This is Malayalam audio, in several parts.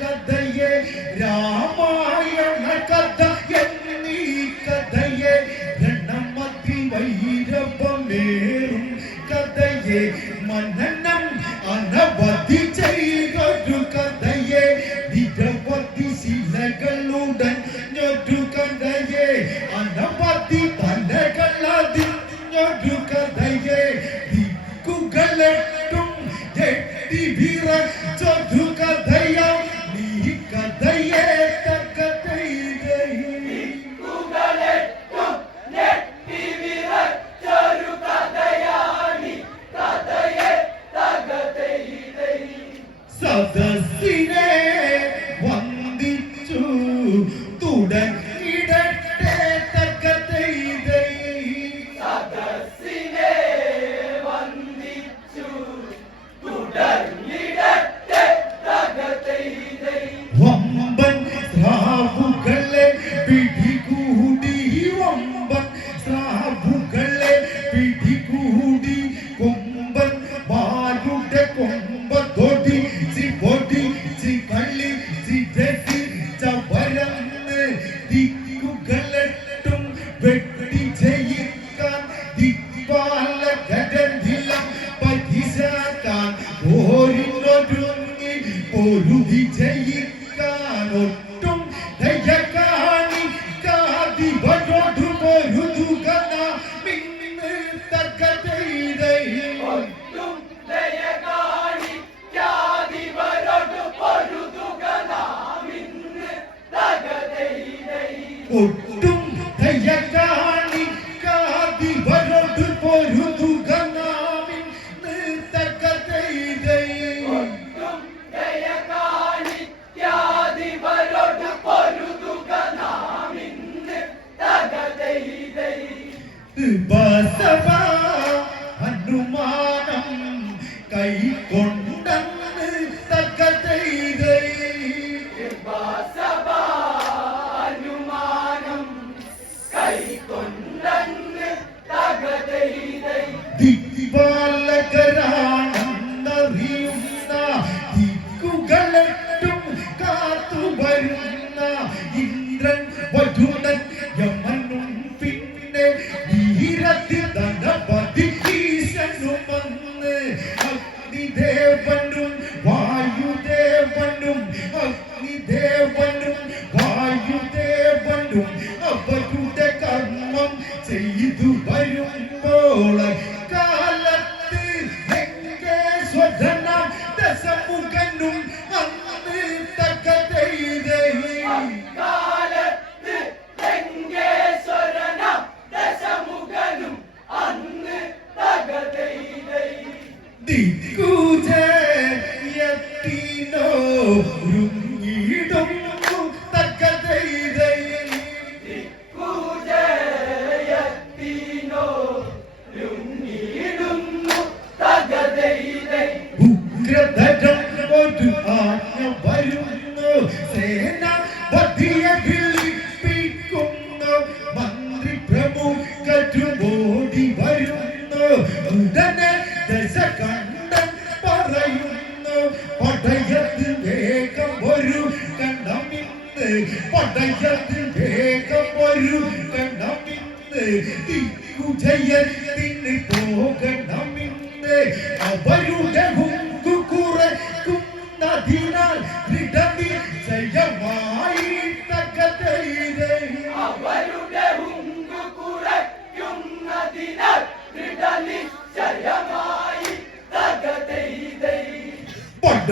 കഥയെ രാമായണ കഥ എന്നീ കഥയെ രണമതി വൈരവമേറും കഥയെ മനൻ food, eh? Divya ദിക്കൂജ യത്തിനോ Rudra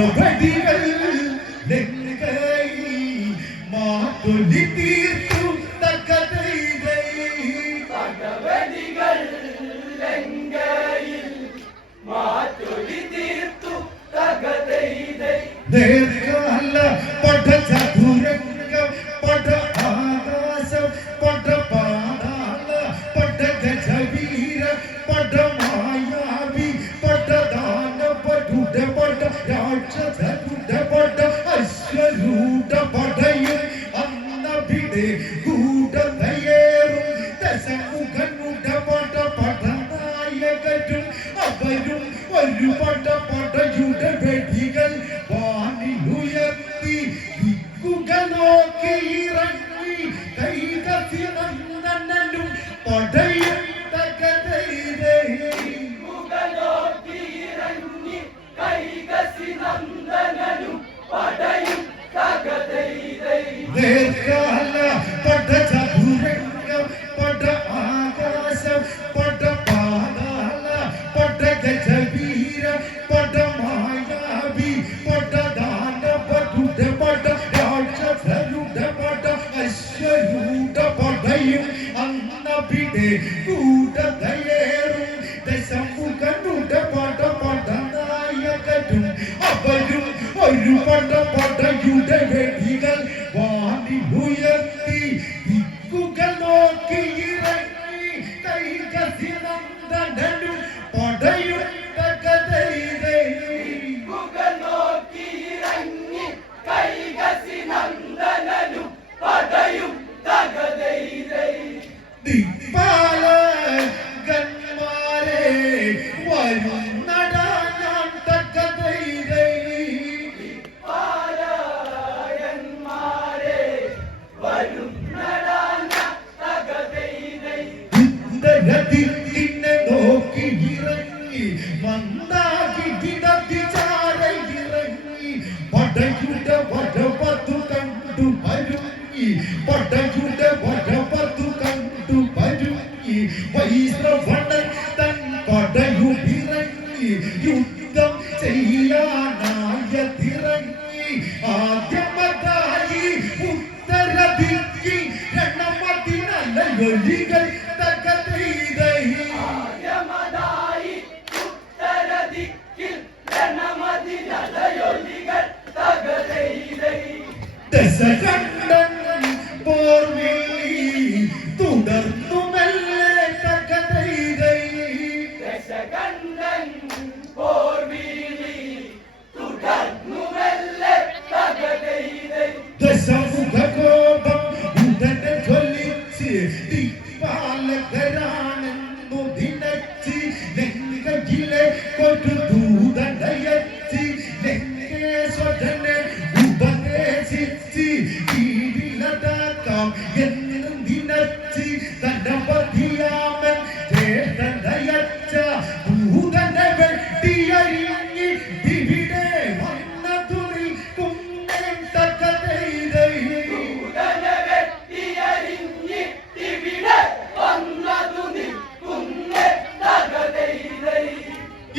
the great கூட்டத்தை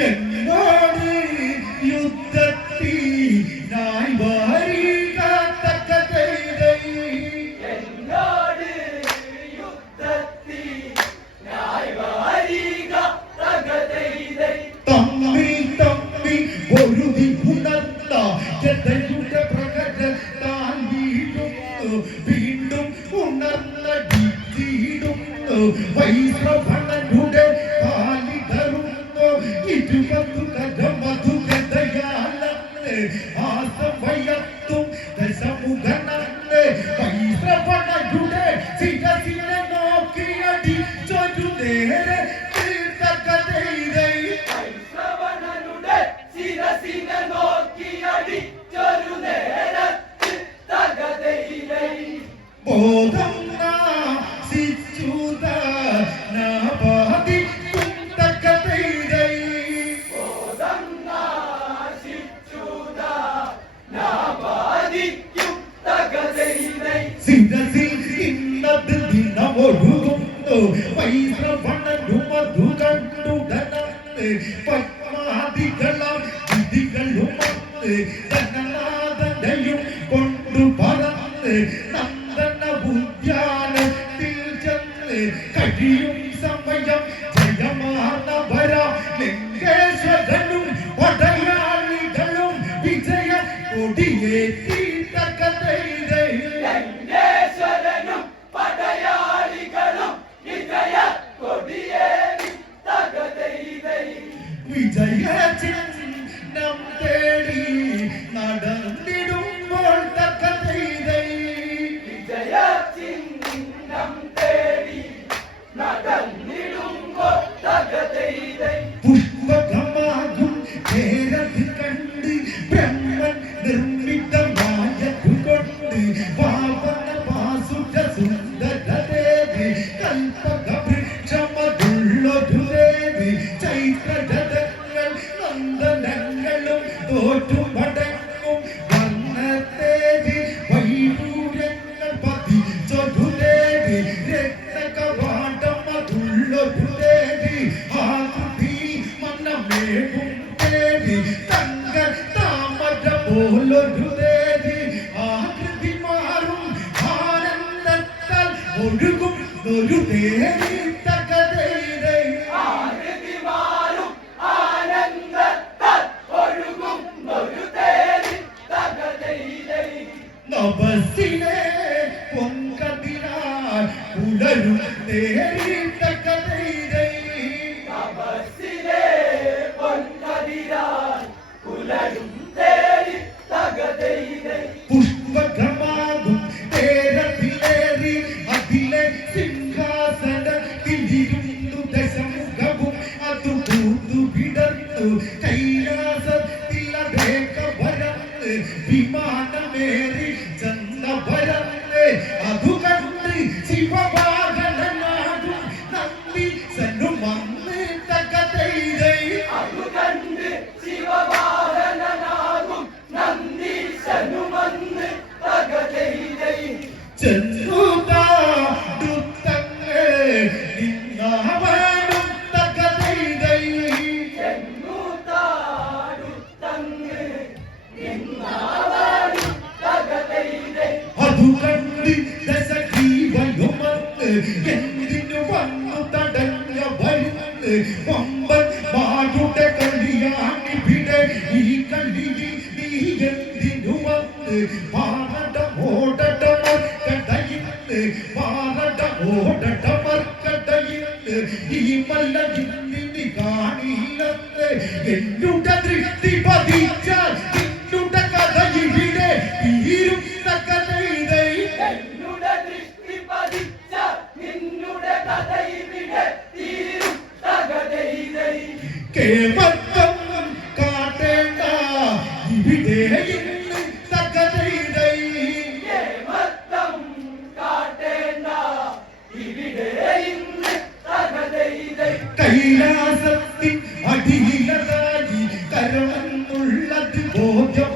Yeah. day, day, day. Hep നിന്ന് പമ്പൻ മാരുടെ കളിയാണിവിടെ ഈ കളിയിൽ നീ എന്തിനു വന്ന്? പാടട ഓടടമർ കടയിന്ന് പാടട ഓടടമർ കടയിന്ന് ഈ മല്ല ഇന്നിനി കാണില്ലെന്ന്. എന്നും സർവനുള്ളത് ബോധ്യം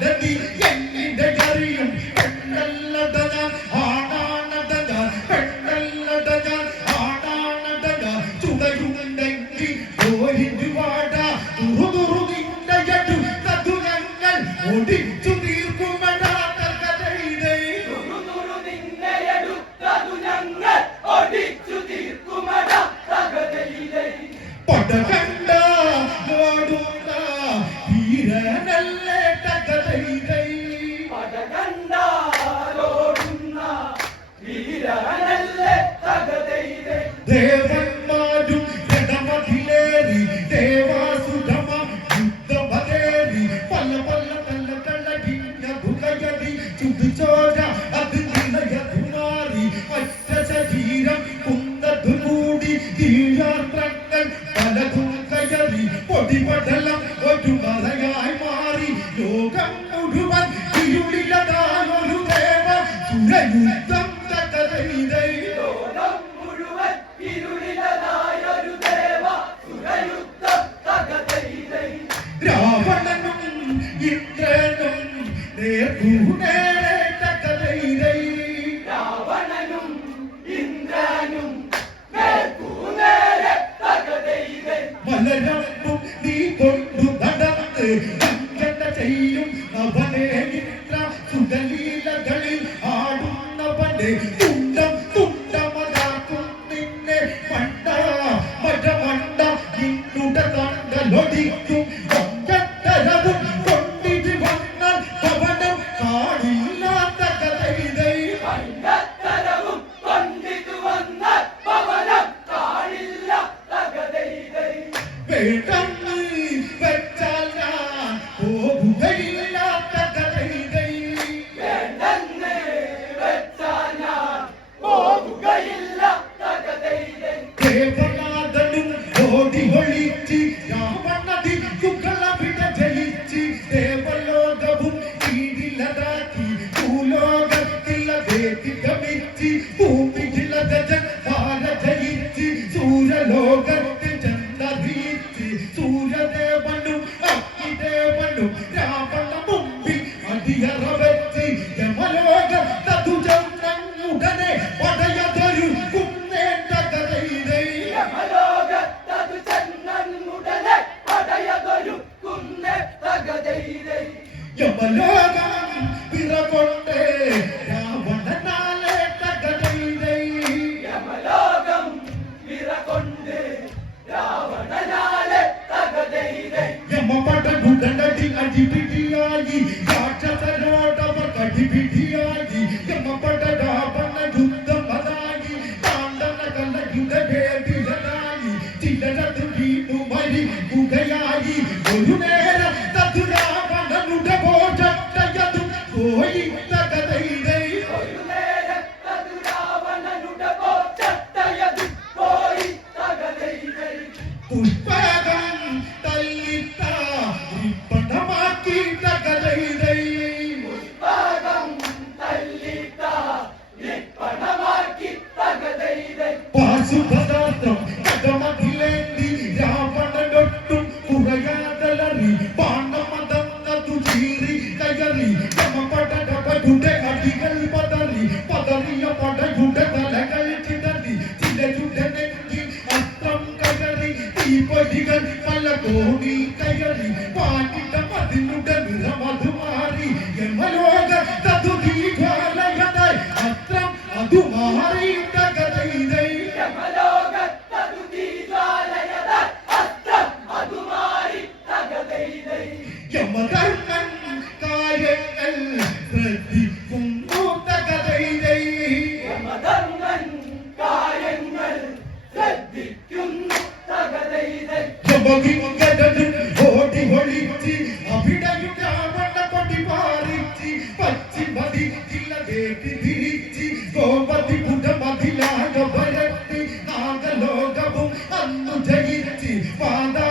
Denn die दीपक ढल्लम கொண்டு நடந்து GPTO. Maria Ponda Gunda Kalaka Chitati Chile Chunda Nekuki Astam Kakari Ipo Digan Malakoni Kakari Father.